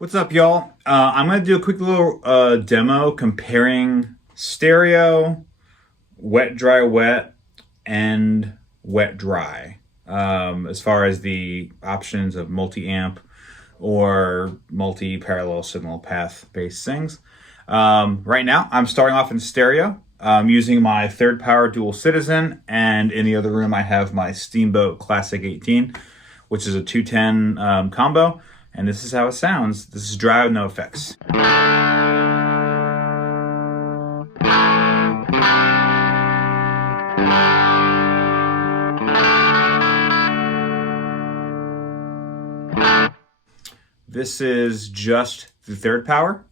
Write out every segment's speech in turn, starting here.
What's up, y'all? I'm going to do a quick little demo comparing stereo, wet, dry, wet, and wet, dry. As far as the options of multi-amp or multi-parallel signal path based things. Right now, I'm starting off in stereo. I'm using my third power dual citizen, and in the other room I have my Steamboat Classic 18, which is a 210 combo. And this is how it sounds. This is dry with no effects. This is just the third power.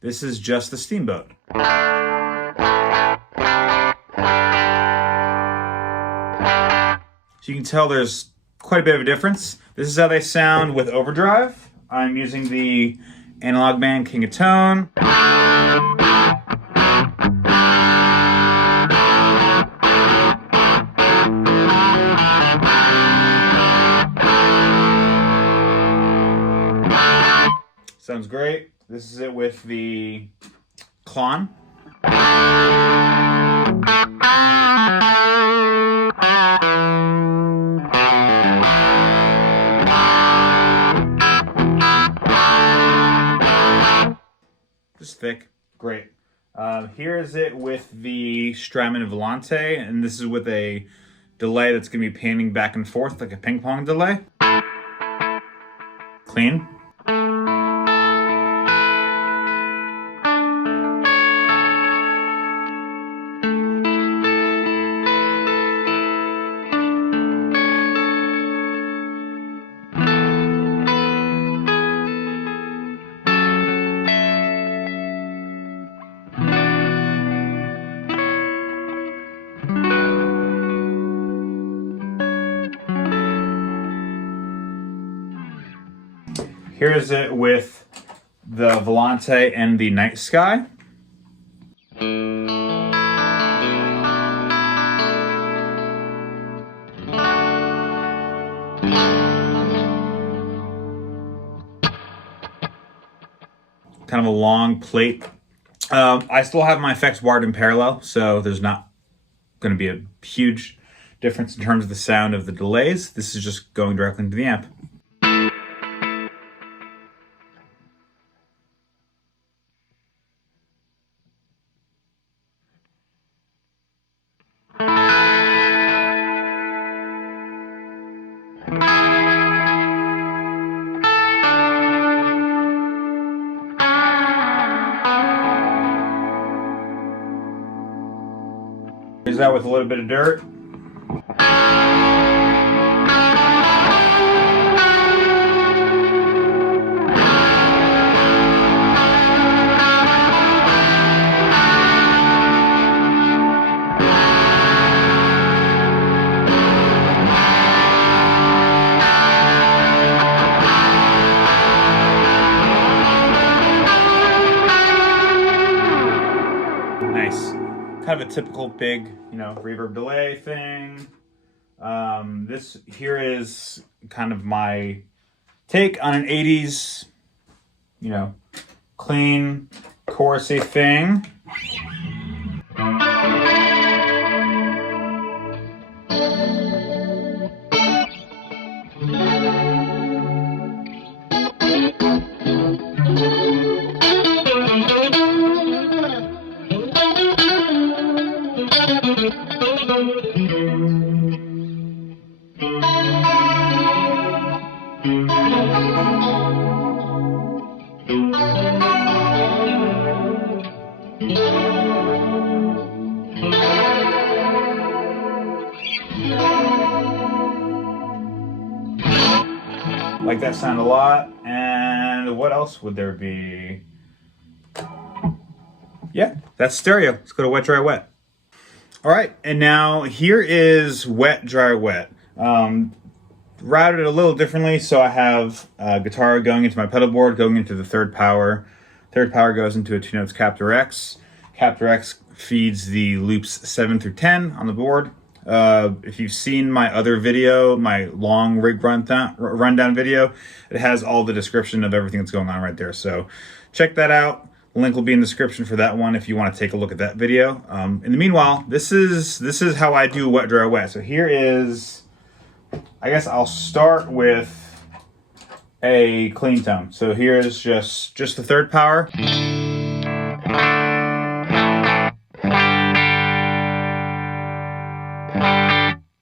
This is just the Steamboat. So you can tell there's quite a bit of a difference. This is how they sound with overdrive. I'm using the AnalogMan King of Tone. Sounds great. This is it with the Klon. Just thick, great. Here is it with the Strymon Volante, and this is with a delay that's going to be panning back and forth like a ping pong delay. Clean. Here's it with the Volante and the Night Sky. Kind of a long plate. I still have my effects wired in parallel, so there's not going to be a huge difference in terms of the sound of the delays. This is just going directly into the amp. Here's that with a little bit of dirt. Nice. Kind of a typical big, reverb delay thing. This here is kind of my take on an 80s, clean, chorusy thing. Like that sound a lot. And what else would there be? Yeah, that's stereo. Let's go to wet, dry, wet. All right, and now here is wet, dry, wet. Routed it a little differently, so I have guitar going into my pedal board, going into the third power. Third power goes into a 2 notes Captor X. Captor X feeds the loops 7 through 10 on the board. If you've seen my other video, my long rig rundown video, it has all the description of everything that's going on right there. So check that out. Link will be in the description for that one if you want to take a look at that video. In the meanwhile, this is how I do wet, dry, wet. So here is, I guess I'll start with a clean tone. So here's just the third power.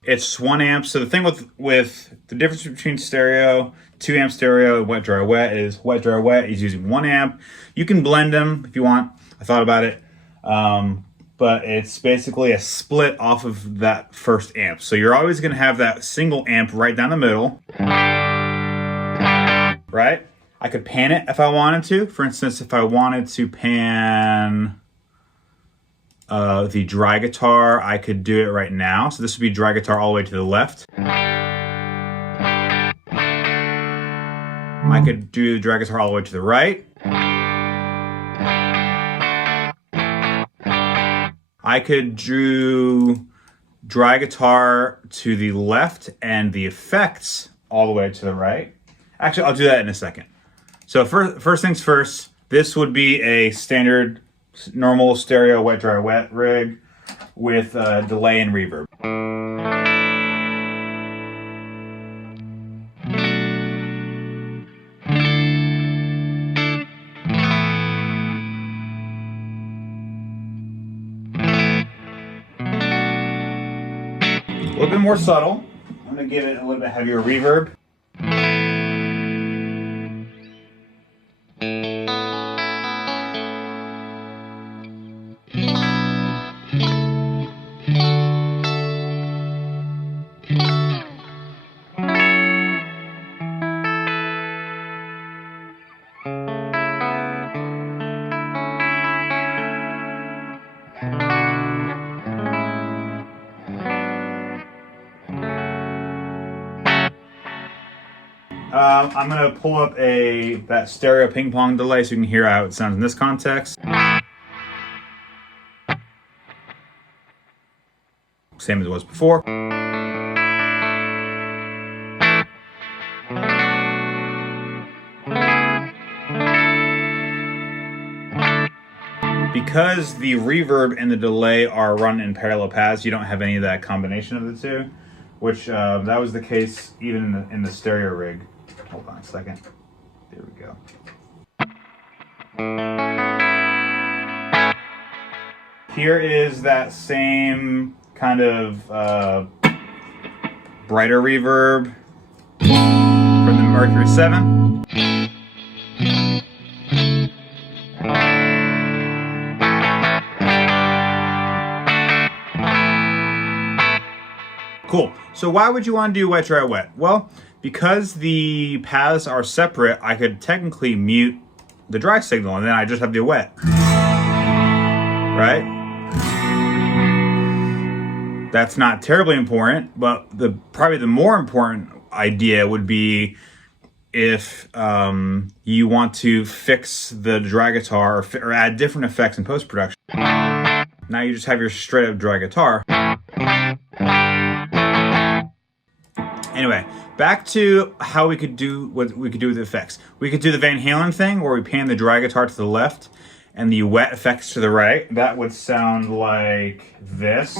It's 1 amp. So the thing with the difference between stereo, 2 amp stereo, wet, dry, wet is wet, dry, wet is using 1 amp. You can blend them if you want. I thought about it. But it's basically a split off of that first amp. So you're always going to have that single amp right down the middle. Right? I could pan it if I wanted to. For instance, if I wanted to pan the dry guitar, I could do it right now. So this would be dry guitar all the way to the left. I could do dry guitar all the way to the right. I could do dry guitar to the left and the effects all the way to the right. Actually, I'll do that in a second. So first things first, this would be a standard normal stereo wet, dry, wet rig with delay and reverb. A little bit more subtle. I'm going to give it a little bit heavier reverb. I'm going to pull up that stereo ping pong delay so you can hear how it sounds in this context. Same as it was before. Because the reverb and the delay are run in parallel paths, you don't have any of that combination of the two, which that was the case even in the stereo rig. Hold on a second. There we go. Here is that same kind of brighter reverb from the Mercury 7. Cool. So why would you want to do wet, dry, wet? Well, because the paths are separate, I could technically mute the dry signal and then I just have the wet. Right? That's not terribly important, but probably the more important idea would be if you want to fix the dry guitar or add different effects in post-production. Now you just have your straight up dry guitar. Anyway, back to how we could do what we could do with the effects. We could do the Van Halen thing where we pan the dry guitar to the left and the wet effects to the right. That would sound like this.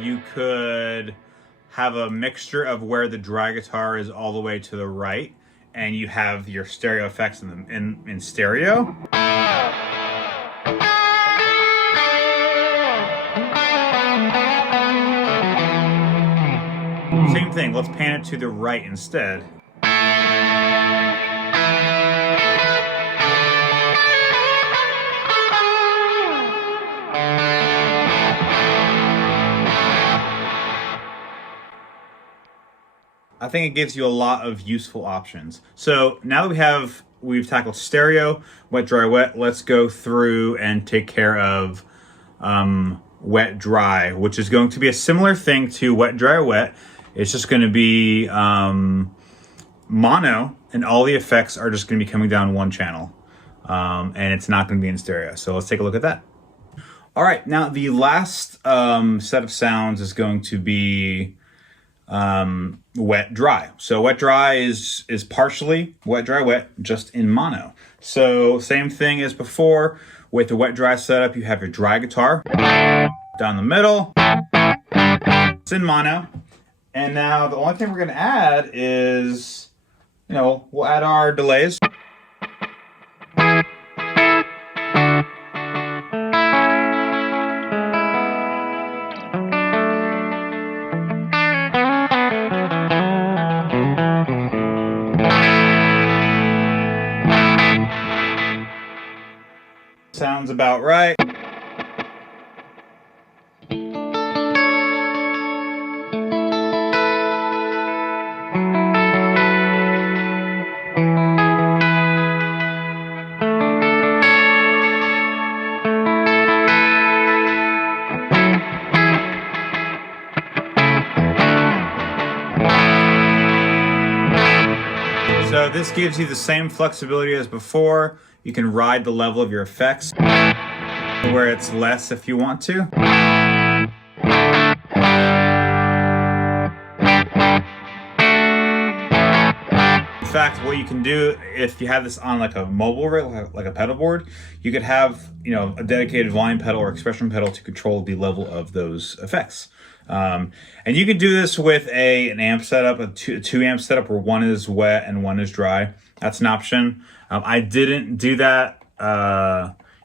You could have a mixture of where the dry guitar is all the way to the right and you have your stereo effects in stereo. Same thing, let's pan it to the right instead. I think it gives you a lot of useful options. So now that we've tackled stereo, wet, dry, wet, let's go through and take care of wet, dry, which is going to be a similar thing to wet, dry, wet. It's just going to be mono, and all the effects are just going to be coming down one channel. And it's not going to be in stereo. So let's take a look at that. All right, now the last set of sounds is going to be wet, dry. So wet, dry is partially wet, dry, wet, just in mono. So same thing as before. With the wet, dry setup, you have your dry guitar down the middle. It's in mono. And now the only thing we're going to add is, we'll add our delays. Sounds about right. So this gives you the same flexibility as before. You can ride the level of your effects where it's less if you want to. In fact, what you can do if you have this on like a mobile rig, like a pedal board, you could have a dedicated volume pedal or expression pedal to control the level of those effects. And you can do this with an amp setup, a two amp setup where one is wet and one is dry. That's an option. I didn't do that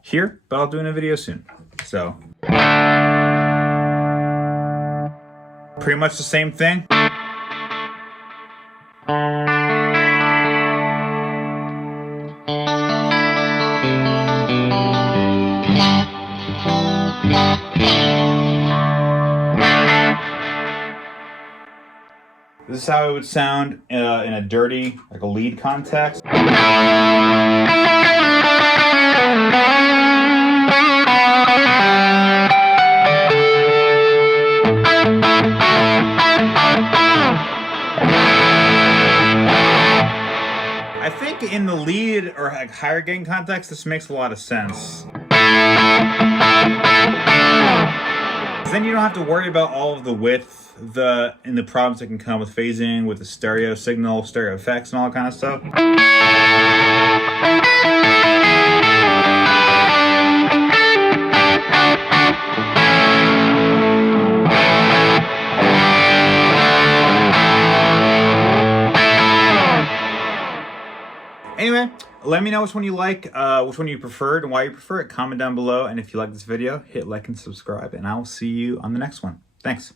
here, but I'll do in a video soon. So pretty much the same thing. This is how it would sound in a dirty, like a lead context. I think in the lead or like higher gain context, this makes a lot of sense. Then you don't have to worry about all of the width, and the problems that can come with phasing, with the stereo signal, stereo effects, and all that kind of stuff. Anyway, let me know which one you like, which one you preferred, and why you prefer it. Comment down below, and if you like this video, hit like and subscribe, and I will see you on the next one. Thanks.